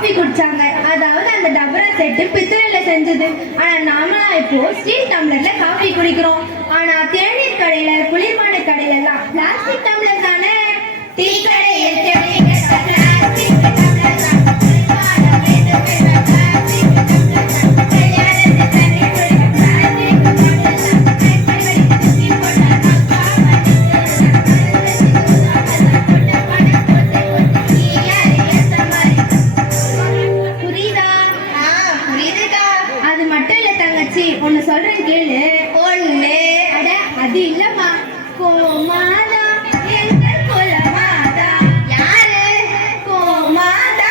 Coffee குடிச்சாங்க. அதாவது அந்த டபரா set பித்தளையில செஞ்சது. ஆனா நாமளா இப்போ ஸ்டீல் டம்ளர்ல காஃபி குடிக்கிறோம். ஆனா தேநீர் கடையில குளிர்பான கடையில எல்லாம் பிளாஸ்டிக் டம்ளர் தானே. டீ கடையில் ஒன்னு சொல்றேன் கேளு. ஒண்ணு அட அது இல்லம்மா. கோமாதா எங்கள் குலமாதா. யாரு? கோமாதா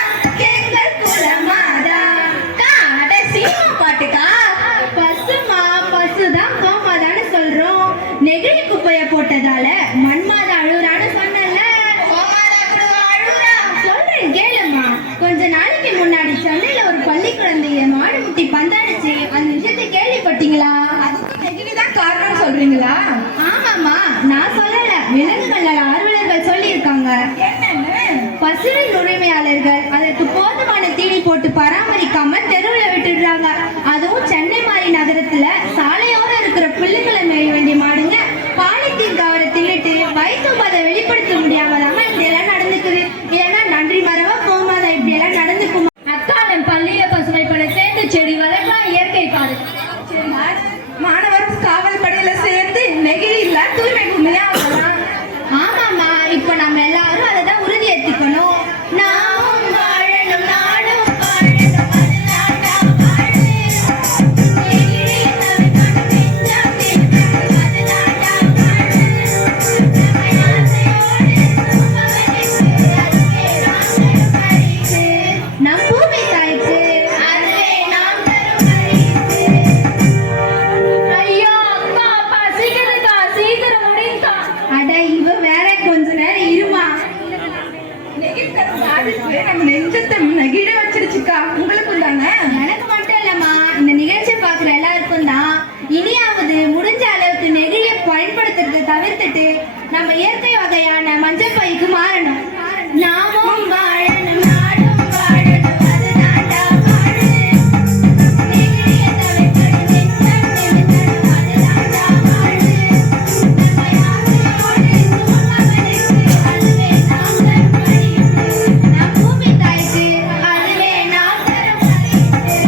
எங்கள் குலமாதா. அட சீமா பாட்டுக்கா. பசுமா பசுதான் கோமாதான்னு சொல்றோம். நெகிழி குப்பைய போட்டதால மண்மாதா அழுறான்னு சொன்னல. கோமாதா அழுறா. சொல்றேன் கேளுமா. கொஞ்ச நாளைக்கு முன்னாடி சென்னையில ஒரு பள்ளி குழந்தைய மாடு முட்டி பந்தாடிச்சு. அந்த விஷயத்தை கேள்விப்பட்டீங்களா? அதுக்கு நெகிழிதான் காரணம் சொல்றீங்களா? ஆமாமா, நான் சொல்லல, விலங்குகள் ஆர்வலர்கள் சொல்லி இருக்காங்க. என்னன்னு? பசுவின் உரிமையாளர்கள் அதற்கு போதுமான தீனி போட்டு பராமரிக்காம தெருவில் விட்டுடுறாங்க. அதுவும் சென்னை மாதிரி நகரத்துல சாலையோட இருக்கிற புல்லுகளை மேய வேண்டிய மாடுங்க பாலித்தீன் கவரை தின்னுட்டு வயிற்று பதை வெளிப்படுத்த முடியாம தான் இப்படி எல்லாம் நடந்துக்குது. ஏன்னா நன்றி மரவா கோமாதா இப்படி எல்லாம் நடந்துக்குமா? அக்காலம் பள்ளிய பசுமை பட சேர்ந்து செடி வளர்க்கலாம் இயற்கை பாரு. மாணவர் காவல் படையில சேர்ந்து நெகிழி இல்ல தூய்மை கும்மையா ஆகலாம். ஆமாமா, இப்ப நம்ம எல்லாரும் அதை தான் உறுதி ஏற்றுக்கணும். நாமும் வாழணும் நாடும் நெகிழ வச்சிருச்சுக்கா. உங்களுக்கும் தானே? எனக்கு மட்டும் இல்லம்மா, இந்த நிகழ்ச்சியை பார்க்குற எல்லாருக்கும் தான். இனியாவது முடிஞ்ச அளவுக்கு நெகிழியை பயன்படுத்துறதை தவிர்த்துட்டு நம்ம இயற்கை வகையான மஞ்சள் பைக்கு மாறணும். நாமும் வாழணும் நாடும் வாழணும் அதுதான்டா வாழு. நெகிழியை தவிர்க்கணும் அதுதான்டா வாழு. அதுவே நாம் படிப்பு. நம் பூமி தாய்க்கு அதுவே நாம் தரும் பரிசு.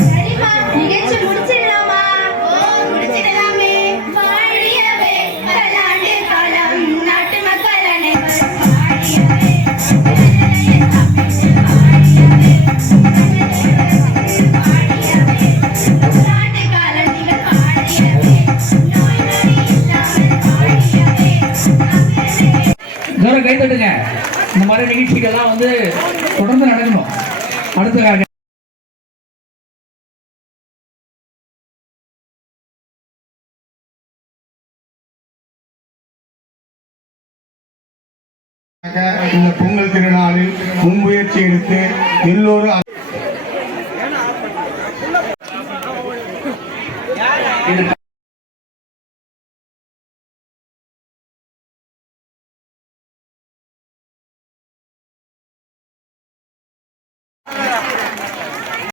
சரிம்மா, நிகழ்ச்சி முடிச்சிடலாமா? முடிச்சிடலாமே. வாழியவே பல்லாண்டு காலம் நாட்டு மக்கள் அனைவரும் வாழியவே. கை தட்டுங்க. இந்த மாதிரி நிகழ்ச்சிகள்லாம் வந்து தொடர்ந்து நடக்கணும். அடுத்த இந்த பொங்கல் திருநாளில் முன்முயற்சி எடுத்து எல்லோரும்